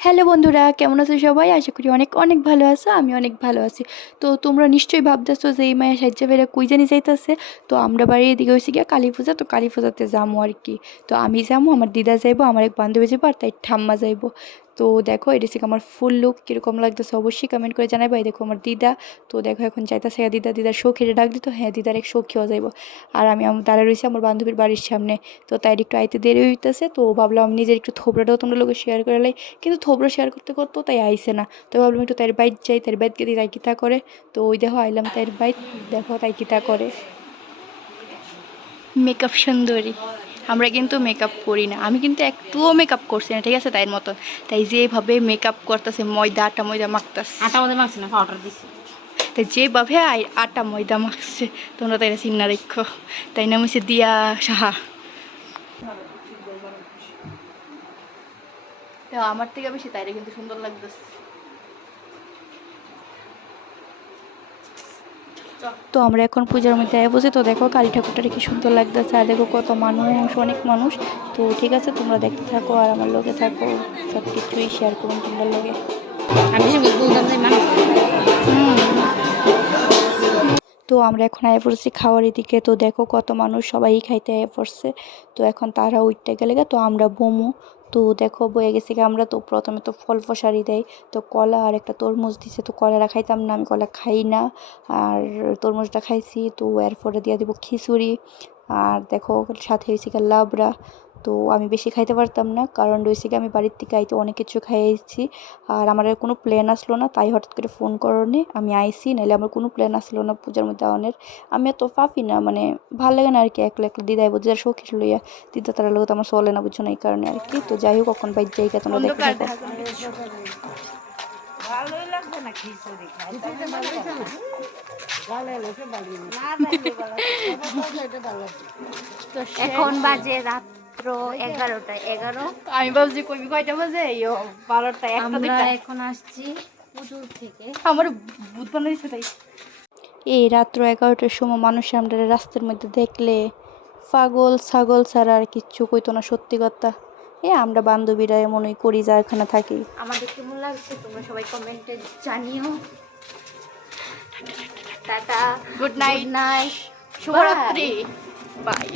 Hello বন্ধুরা, কেমন আছো সবাই? আশা করি অনেক অনেক ভালো আছো, আমি অনেক ভালো আছি। তো তোমরা নিশ্চয়ই ভাবতেছো যে এই মায়ের সাহায্য বেড়ে কুই জানি যাইতেছে। তো আমরা বাড়ির এদিকে হয়েছি গিয়ে কালী পূজা, তো কালী পূজাতে যাব আর কি। তো আমি যাব আমার দিদা যাইবো, আমার এক বান্ধবী যাব আর তাই ঠাম্মা যাইবো। তো দেখো এটা থেকে আমার ফুল লুক কীরকম লাগতেছে অবশ্যই কমেন্ট করে জানাব এই দেখো আমার দিদা, তো দেখো এখন যাইতেছে দিদা, দিদার সখীরে ডাক দিত হ্যাঁ দিদার এক সখীও যাইবো। আর আমি দাঁড়া রয়েছি আমার বান্ধবীর বাড়ির সামনে। তো তাই একটু আইতে দেরি হইতেছে, তো ভাবলাম আমি নিজের একটু থোবড়াটাও তোমরা লোকে শেয়ার করে লাই। কিন্তু থোবড়া শেয়ার করতে করতো তাই আইসে না। তো ভাবলাম একটু তার বাইক যাই তার বাইককে দিয়ে তাই কিতা করে। তো ওই দেখো আইলাম তার বাইক দেখো তাই কিতা করে। মেকআপ সুন্দরী। আমরা কিন্তু মেকআপ করি না। আমি কিন্তু একটুও মেকআপ করছি না ঠিক আছে? তাই মতন। তাই যেভাবে মেকআপ করতেছে ময়দা আটা ময়দা মাখতেছে। আটা মধ্যে মাখছে না পাউডার দিছি। তাই যেভাবে আটা ময়দা মাখছে তোমরা তাই চিন্না রেখো তাই নাম হচ্ছে দিয়া সাহা। তো আমার থেকে বেশি তাইরে কিন্তু সুন্দর লাগতেছে। তো আমরা এখন পূজার মধ্যে আয় বসে তো দেখো কালী ঠাকুরটা কি সুন্দর লাগতেছে। আর দেখো কত মানুষ অনেক মানুষ। তো ঠিক আছে তোমরা দেখতে থাকো আর আমার লোকে থাকো। সব কিছুই শেয়ার করুন তোমরা লোকে আমি বলতাম তো আমরা এখন আয় পড়ছি খাওয়ার দিকে তো দেখো কত মানুষ সবাই খাইতে আয় পড়ছে। তো এখন তারা উঠতে গেলে তো আমরা বমু। তো দেখো বয়ে গেছি কি আমরা, তো প্রথমে তো ফল ফসারি দেয়। তো কলা আর একটা তরমুজ দিছে, তো কলাটা খাইতাম না, আমি কলা খাই না। আর তরমুজটা খাইছি, তো এরপরে দিয়ে দিব খিচুড়ি। আর দেখো সাথে হয়েছে লাবড়া। তো আমি বেশি খাইতে পারতাম না। কারণ রয়েছে কি আমি বাড়ির থেকে আইতে অনেক কিছু খাইয়েছি। আর আমার আর কোনো প্ল্যান আসলো না তাই হঠাৎ করে ফোন করনি। আমি আইসি নাহলে আমার কোনো প্ল্যান আসলো না পূজার মধ্যে আওয়ানের। আমি এত পাপি না মানে ভালো লাগে না আর কি একলা একলা দিদাই বুঝে শৌখিস লইয়া দিদা তারা লোক তো আমার চলে না বুঝছ না এই কারণে আর কি। তো যাই হোক কখন বাইর যাই তোমরা দেখতে থাকো। ভালোই লাগবে না খিচুড়ি এখন বাজে রাত্র এগারোটা এগারো। আমি ভাবছি কবি কয়টা বাজে? ইয়ো বারোটা একটা আমরা এখন আসছি পুজোর থেকে। আমার ভূত বানাই দিচ্ছে তাই। এই রাত্র এগারোটার সময় মানুষ আমরা রাস্তার মধ্যে দেখলে পাগল ছাগল ছাড়া আর কিচ্ছু কইতো না সত্যি কথা। এ আমরা বান্ধবীরা এমনই করি যা এখানে থাকি। আমাদের কেমন লাগছে? তোমরা সবাই কমেন্টে জানিও। টাটা গুড নাইট নাইট শুভরাত্রি। বাই